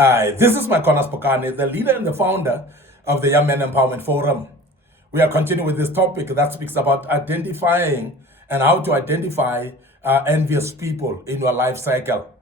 Hi, this is MIcornus Phokane, the leader and the founder of the Young Men Empowerment Forum. We are continuing with this topic that speaks about identifying and how to identify envious people in your life cycle.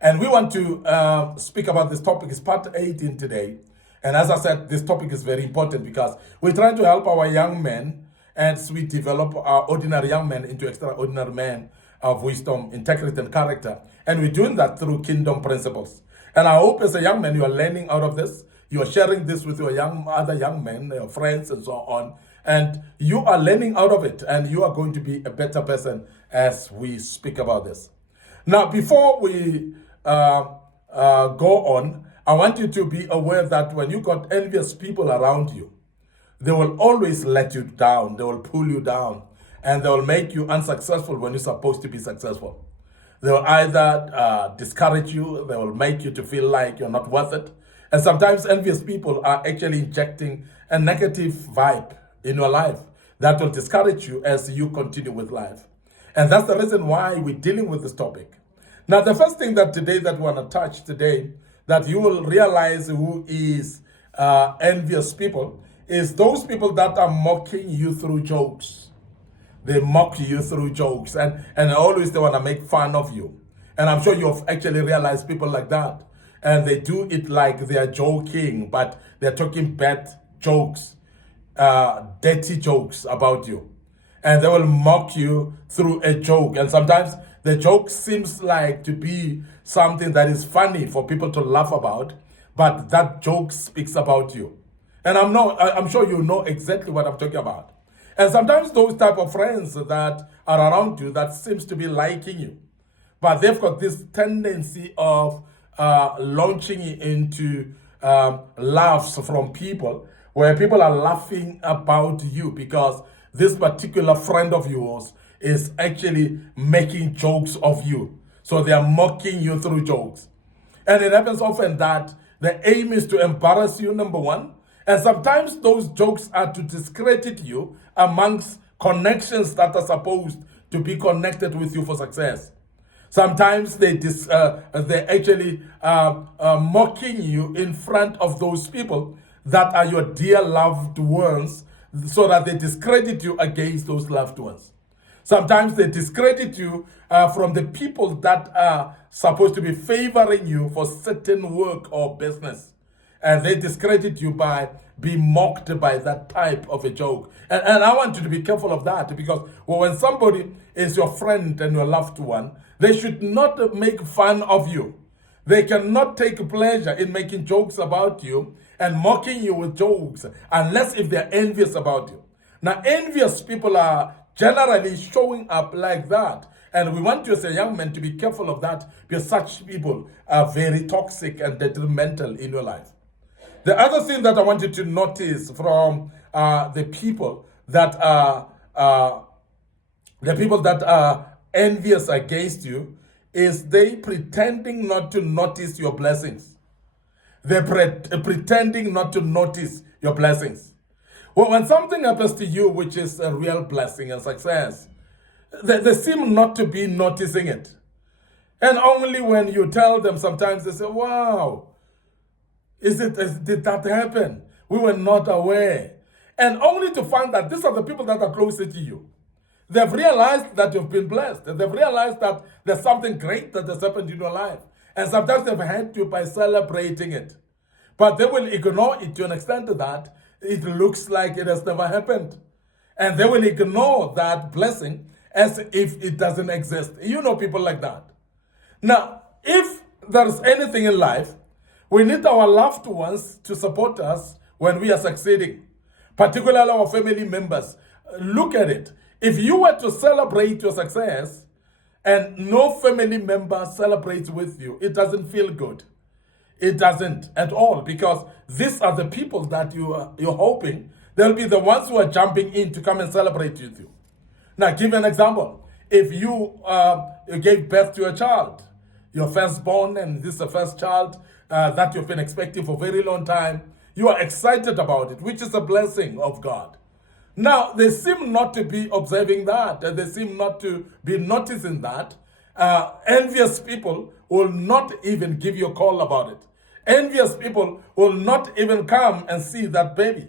And we want to speak about this topic. It's part 18 today. And as I said, this topic is very important because we're trying to help our young men as we develop our ordinary young men into extraordinary men of wisdom, integrity, and character. And we're doing that through kingdom principles. And I hope as a young man, you are learning out of this. You are sharing this with your other young men, your friends, and so on. And you are learning out of it. And you are going to be a better person as we speak about this. Now, before we go on, I want you to be aware that when you got envious people around you, they will always let you down. They will pull you down. And they will make you unsuccessful when you're supposed to be successful. They will either discourage you, they will make you to feel like you're not worth it. And sometimes envious people are actually injecting a negative vibe in your life that will discourage you as you continue with life. And that's the reason why we're dealing with this topic. Now, the first thing that we want to touch today, that you will realize who is envious people, is those people that are mocking you through jokes. They mock you through jokes, and always they want to make fun of you. And I'm sure you've actually realized people like that. And they do it like they are joking, but they're talking bad jokes, dirty jokes about you. And they will mock you through a joke. And sometimes the joke seems like to be something that is funny for people to laugh about, but that joke speaks about you. And I'm sure you know exactly what I'm talking about. And sometimes those type of friends that are around you that seems to be liking you, but they've got this tendency of launching into laughs from people, where people are laughing about you because this particular friend of yours is actually making jokes of you. So they are mocking you through jokes. And it happens often that the aim is to embarrass you, number one. And sometimes those jokes are to discredit you amongst connections that are supposed to be connected with you for success. Sometimes they actually mocking you in front of those people that are your dear loved ones, so that they discredit you against those loved ones. Sometimes they discredit you from the people that are supposed to be favoring you for certain work or business. And they discredit you by being mocked by that type of a joke. And I want you to be careful of that, because when somebody is your friend and your loved one, they should not make fun of you. They cannot take pleasure in making jokes about you and mocking you with jokes, unless if they're envious about you. Now, envious people are generally showing up like that. And we want you as a young man to be careful of that, because such people are very toxic and detrimental in your life. The other thing that I want you to notice from the people that are envious against you is they pretending not to notice your blessings. They're pretending not to notice your blessings. Well, when something happens to you, which is a real blessing and success, they seem not to be noticing it. And only when you tell them, sometimes they say, wow, did that happen? We were not aware. And only to find that these are the people that are closer to you. They've realized that you've been blessed. They've realized that there's something great that has happened in your life. And sometimes they've had you by celebrating it. But they will ignore it to an extent that it looks like it has never happened. And they will ignore that blessing as if it doesn't exist. You know people like that. Now, if there's anything in life, we need our loved ones to support us when we are succeeding, particularly our family members. Look at it. If you were to celebrate your success and no family member celebrates with you, it doesn't feel good. It doesn't at all, because these are the people that you're hoping they'll be the ones who are jumping in to come and celebrate with you. Now, give an example. If you gave birth to a child, your firstborn, and this is the first child that you've been expecting for a very long time, you are excited about it, which is a blessing of God. Now, they seem not to be observing that, and they seem not to be noticing that. Envious people will not even give you a call about it. Envious people will not even come and see that baby.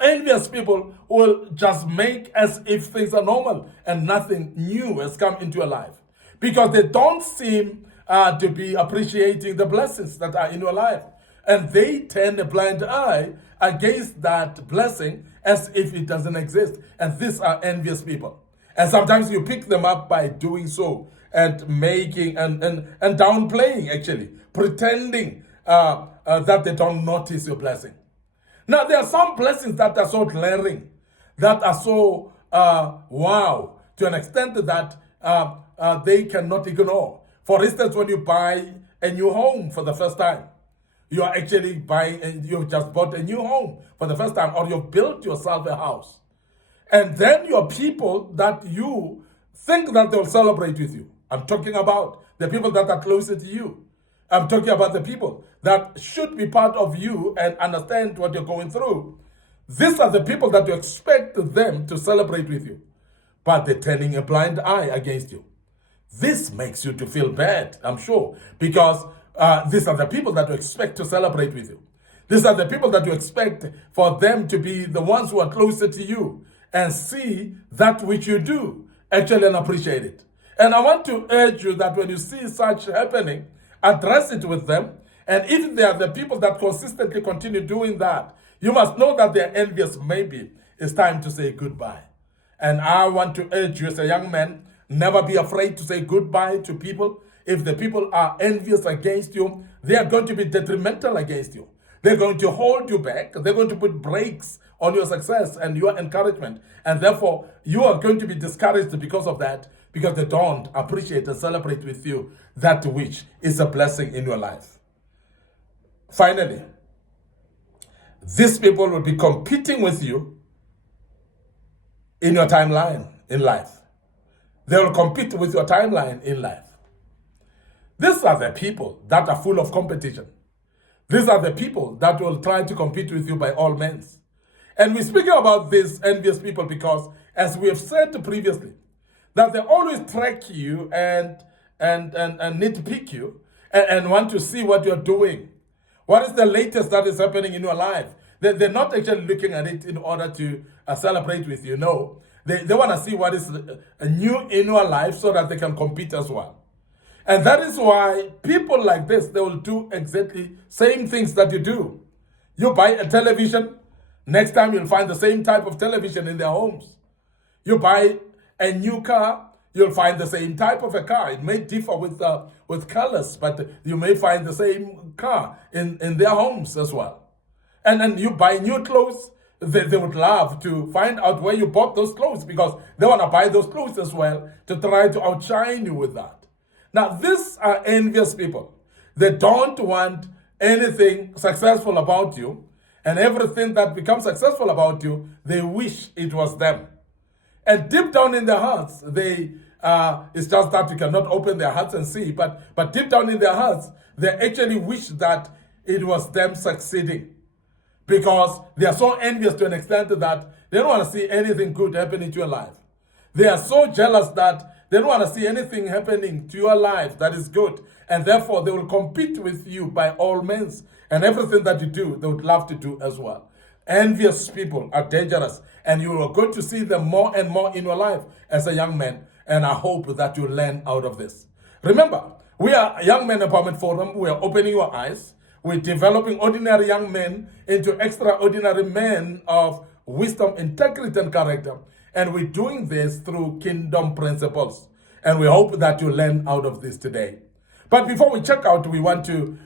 Envious people will just make as if things are normal and nothing new has come into your life, because they don't seem to be appreciating the blessings that are in your life. And they turn a blind eye against that blessing as if it doesn't exist. And these are envious people. And sometimes you pick them up by doing so and making and downplaying, actually, pretending that they don't notice your blessing. Now, there are some blessings that are so glaring, that are so wow, to an extent that they cannot ignore. For instance, when you buy a new home for the first time, you are actually buying, you've just bought a new home for the first time, or you've built yourself a house. And then your people that you think that they'll celebrate with you. I'm talking about the people that are closer to you. I'm talking about the people that should be part of you and understand what you're going through. These are the people that you expect them to celebrate with you, but they're turning a blind eye against you. This makes you to feel bad, I'm sure, because these are the people that you expect to celebrate with you. These are the people that you expect for them to be the ones who are closer to you and see that which you do actually and appreciate it. And I want to urge you that when you see such happening, address it with them. And if they are the people that consistently continue doing that, you must know that they're envious. Maybe it's time to say goodbye. And I want to urge you as a young man, never be afraid to say goodbye to people. If the people are envious against you, they are going to be detrimental against you. They're going to hold you back. They're going to put brakes on your success and your encouragement. And therefore, you are going to be discouraged because of that, because they don't appreciate and celebrate with you that which is a blessing in your life. Finally, these people will be competing with you in your timeline in life. They will compete with your timeline in life. These are the people that are full of competition. These are the people that will try to compete with you by all means. And we're speaking about these envious people because, as we have said previously, that they always track you and nitpick you and want to see what you're doing. What is the latest that is happening in your life? They're not actually looking at it in order to celebrate with you. No, they want to see what is new in your life so that they can compete as well. And that is why people like this, they will do exactly same things that you do. You buy a television, next time you'll find the same type of television in their homes. You buy a new car, you'll find the same type of a car. It may differ with colors, but you may find the same car in their homes as well. And then you buy new clothes, they would love to find out where you bought those clothes, because they want to buy those clothes as well to try to outshine you with that. Now, these are envious people. They don't want anything successful about you, and everything that becomes successful about you, they wish it was them. And deep down in their hearts, it's just that you cannot open their hearts and see, but deep down in their hearts, they actually wish that it was them succeeding, because they are so envious to an extent that they don't want to see anything good happening to your life. They are so jealous that they don't want to see anything happening to your life that is good, and therefore they will compete with you by all means, and everything that you do, they would love to do as well. Envious people are dangerous, and you are going to see them more and more in your life as a young man, and I hope that you learn out of this. Remember, we are Young Men Empowerment Forum. We are opening your eyes. We're developing ordinary young men into extraordinary men of wisdom, integrity, and character. And we're doing this through kingdom principles. And we hope that you learn out of this today. But before we check out, we want to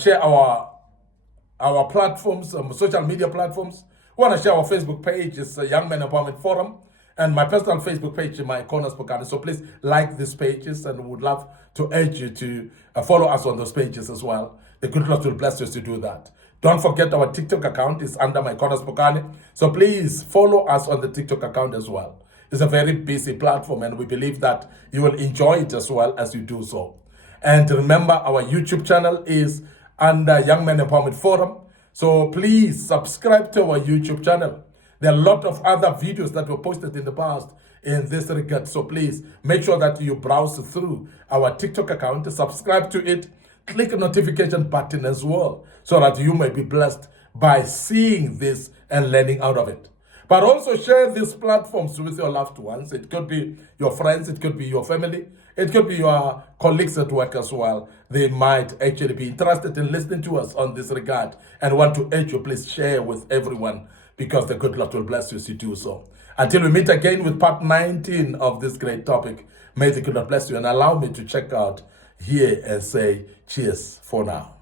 share our platforms, social media platforms. We want to share our Facebook page. It's Young Men Empowerment Forum. And my personal Facebook page, MIcornus Phokane. So please like these pages, and we would love to urge you to follow us on those pages as well. The good Lord will bless us to do that. Don't forget our TikTok account is under MIcornus Phokane. So please follow us on the TikTok account as well. It's a very busy platform, and we believe that you will enjoy it as well as you do so. And remember, our YouTube channel is under Young Men Empowerment Forum. So please subscribe to our YouTube channel. There are a lot of other videos that were posted in the past in this regard. So please make sure that you browse through our TikTok account, subscribe to it, click the notification button as well, so that you may be blessed by seeing this and learning out of it. But also share these platforms with your loved ones. It could be your friends, it could be your family, it could be your colleagues at work as well. They might actually be interested in listening to us on this regard and want to urge you, please share with everyone, because the good Lord will bless you as you do so. Until we meet again with part 19 of this great topic, may the good Lord bless you, and allow me to check out here and say cheers for now.